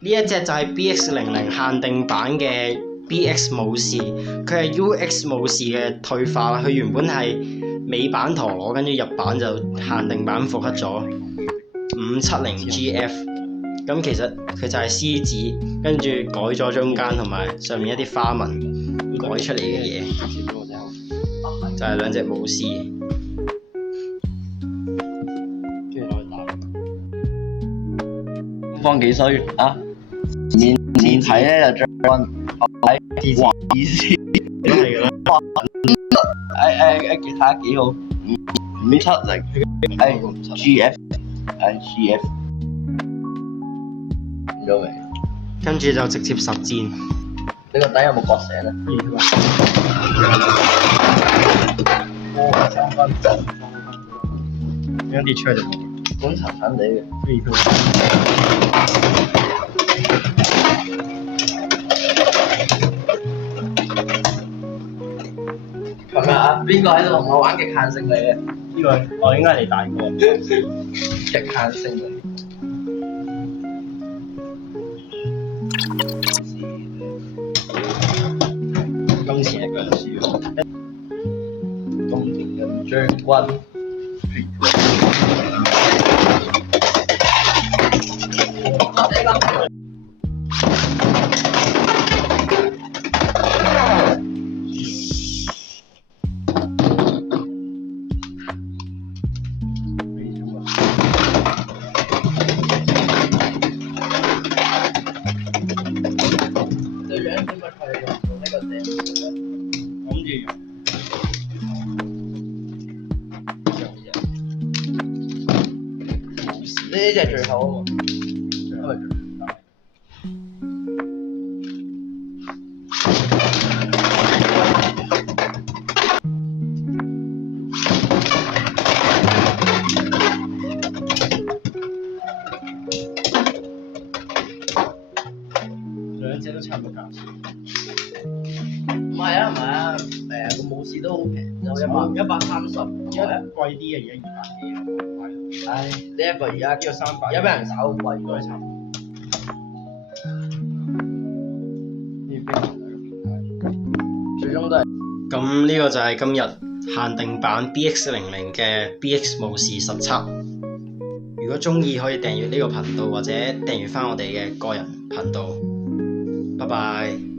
呢一隻就係 BX00限定版嘅 BX 武士，佢係 UX 武士嘅退化啦。佢原本係美版陀螺，跟住日版就限定版復刻咗570 GF。咁其實佢就係獅子，跟住改咗中間同埋上面一啲花紋改出嚟嘅嘢，就係兩隻武士。方幾衰啊！面睇咧就將後睇哇意思都係㗎啦。吉他幾好，570GF GF 見到未？跟住就直接實戰。你個底有冇割醒啊？一跌出嚟就冇。本殘殘地嘅。琴日啊，邊個喺度同我玩極限勝利嘅？呢個我應該係你大個。極限勝利。今次係個輸喎。東田嘅將軍。對樣點解佢用到呢個掟咧？我諗住呢隻最好啊嘛，因為兩隻都差唔多價錢。唔係啊，個武士都好平，就130，而家貴啲嘅，而家200幾。唉，呢一個而家呢個300，而家俾人炒好貴，都係差唔多。最終都係。咁呢個就係今日限定版 BX00嘅 BX 武士實測。如果鍾意可以訂閱呢個頻道或者訂閱返我哋嘅個人頻道。拜拜。